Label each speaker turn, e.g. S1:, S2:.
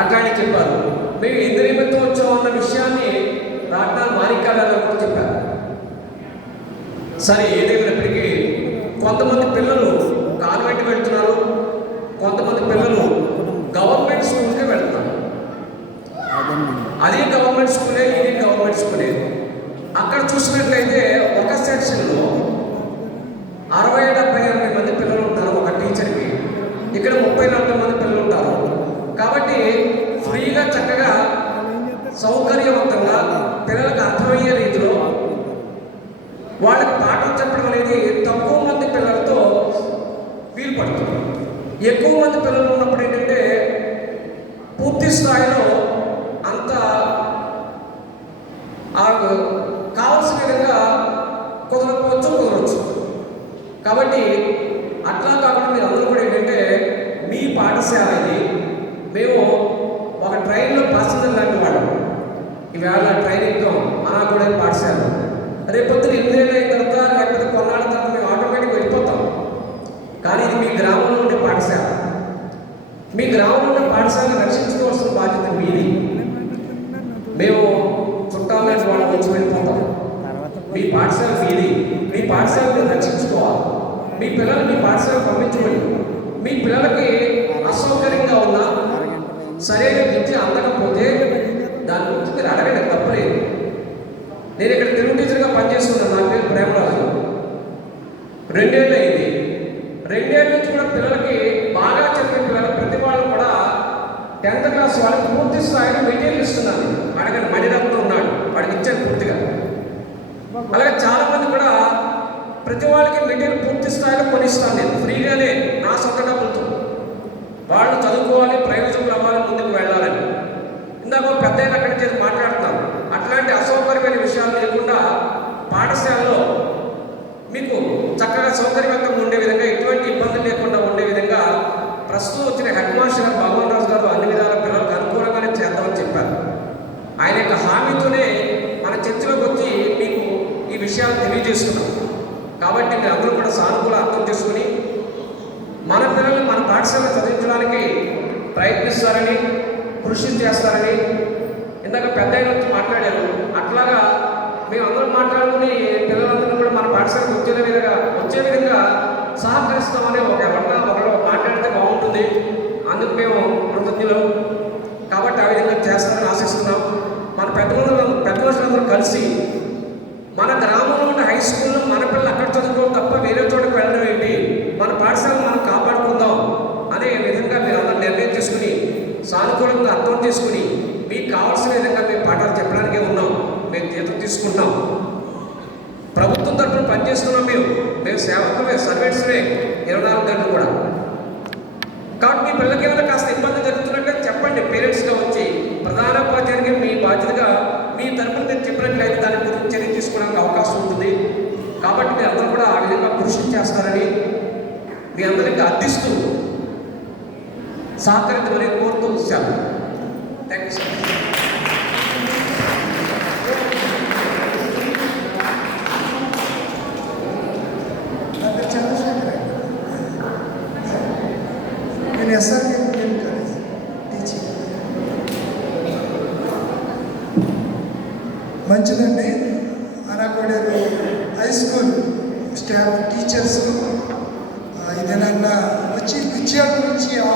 S1: అట్లానే చెప్పారు. మేము ఎందుకు నిమిత్తం వచ్చాం అన్న విషయాన్ని రాట్నాల్ మాణిక్యాల కూడా చెప్పారు. సరే ఏదేమైనప్పటికీ కొంతమంది పిల్లలు కాన్వెంట్ వెళ్తున్నారు కొంతమంది పిల్లలు గవర్నమెంట్ స్కూల్కి వెళ్తున్నారు. అదే గవర్నమెంట్ స్కూలే ఇది గవర్నమెంట్ స్కూలే. అక్కడ చూసినట్లయితే ఒక సెక్షన్లో అరవై డెబ్బై ఎనభై మంది పిల్లలు ఉంటారు ఒక టీచర్కి. ఇక్కడ ముప్పై నాలుగు మంది కాబట్టి ఫ్రీగా చక్కగా సౌకర్యవంతంగా పిల్లలకు అర్థమయ్యే రీతిలో వాళ్ళకి పాఠం చెప్పడం అనేది తక్కువ మంది పిల్లలతో వీలు పడుతుంది. ఎక్కువ మంది పిల్లలు ఉన్నప్పుడు ఏంటంటే పూర్తి స్థాయిలో అంత కావాల్సిన విధంగా కుదరకపోవచ్చు కుదరవచ్చు కాబట్టి అట్లా కాకుండా మీరు అందరూ కూడా ఏంటంటే మీ పాఠశాల ఇది మేము ఈవేళ ట్రైన్ అనా కూడా పాఠశాల. రేపొద్దున ఎనిమిదేళ్ళు అయిన తర్వాత లేకపోతే కొన్నాళ్ళ తర్వాత మేము ఆటోమేటిక్ వెళ్ళిపోతాం. కానీ ఇది మీ గ్రామంలో ఉండే పాఠశాల. మీ గ్రామంలో ఉండే పాఠశాల రక్షించుకోవాల్సిన బాధ్యత మీది. మేము చుట్టాలని వాళ్ళ నుంచి వెళ్ళిపోతాం. మీ పాఠశాల మీది. మీ పాఠశాల మీరు రక్షించుకోవాలి. మీ పిల్లలు మీ పాఠశాల పంపించమని. మీ పిల్లలకి నేను ఇక్కడ తెలుగు టీచర్గా పనిచేస్తున్నాను నా పేరు ప్రేమరాజు. రెండేళ్ళు అయింది రెండేళ్ళ నుంచి కూడా పిల్లలకి బాగా చదివిన పిల్లలు ప్రతి వాళ్ళు కూడా టెన్త్ క్లాస్ వాళ్ళకి పూర్తి స్థాయిలో మెటీరియల్ ఇస్తున్నాను అడగండి మణిరత్నం ఉన్నాడు. వాడికి ఇచ్చాను పూర్తిగా. అలాగే చాలా మంది కూడా ప్రతి వాళ్ళకి మెటీరియల్ పూర్తి స్థాయిలో కొనిస్తాను నేను. ఫ్రీగానే నా సొంత డబ్బులతో. వాళ్ళు చదువుకోవాలి ప్రయోజనం అవ్వాలి ముందుకు వెళ్ళాలని. ఇందాక ఒక పెద్ద అక్కడ చేసి హామీతోనే మన చర్చలోకి వచ్చి మీకు ఈ విషయాలు తెలియజేస్తున్నాం. కాబట్టి మీరు అందరూ కూడా సానుకూల అర్థం చేసుకుని మన పిల్లల్ని మన పాఠశాల చదివించడానికి ప్రయత్నిస్తారని కృషి చేస్తారని ఇందాక పెద్ద వచ్చి మాట్లాడారు. అట్లాగా మేము అందరం మాట్లాడుకుని పిల్లలందరూ కూడా మన పాఠశాలకు వచ్చే విధంగా వచ్చే విధంగా సహకరిస్తామని ఒక ఎవరన్నా ఒకరు మాట్లాడితే బాగుంటుంది. అందుకు మేము కృతజ్ఞులం కాబట్టి ఆ విధంగా చేస్తారని ఆశిస్తున్నాం మన పెద్ద పెద్ద మనుషులందరూ కలిసి మన గ్రామంలో ఉన్న హై స్కూల్లో మన పిల్లలు అక్కడ చదువుకోవడం తప్ప వేరే చోటకు వెళ్ళడం ఏంటి? మన పాఠశాలను మనం కాపాడుకుందాం అనే విధంగా మీరు అందరూ నిర్ణయం చేసుకుని సానుకూలంగా అర్థం చేసుకుని మీకు కావాల్సిన విధంగా మేము పాఠాలు చెప్పడానికే ఉన్నాం. మేము జీతం తీసుకుంటాం. ప్రభుత్వం తరఫున పనిచేస్తున్నాం మేము. మేము సేవకులే సర్వెంట్స్మే. ఇరవై నాలుగు గంటలు కూడా. కాబట్టి మీ పిల్లలకి ఏమైనా కాస్త ఇబ్బంది జరుగుతున్నట్లే చెప్పండి పేరెంట్స్గా వచ్చి ప్రధాన ఉపాధ్యాయునికి మీ బాధ్యతగా మీ తరపున నేను చెప్పినట్లయితే దాని గురించి చర్య తీసుకోవడానికి అవకాశం ఉంటుంది కాబట్టి మీరు అందరూ కూడా ఆ విధంగా కృషి చేస్తారని మీ అందరికీ అర్థిస్తూ సహకరించమని కోరుతూ సెలవు thank you sir much
S2: doctor Chandrasekhar నేను కాలేజ్ టీచింగ్ మంచిదండి. స్టాఫ్ టీచర్స్ ఇదేనన్నా వచ్చి విద్యార్థులు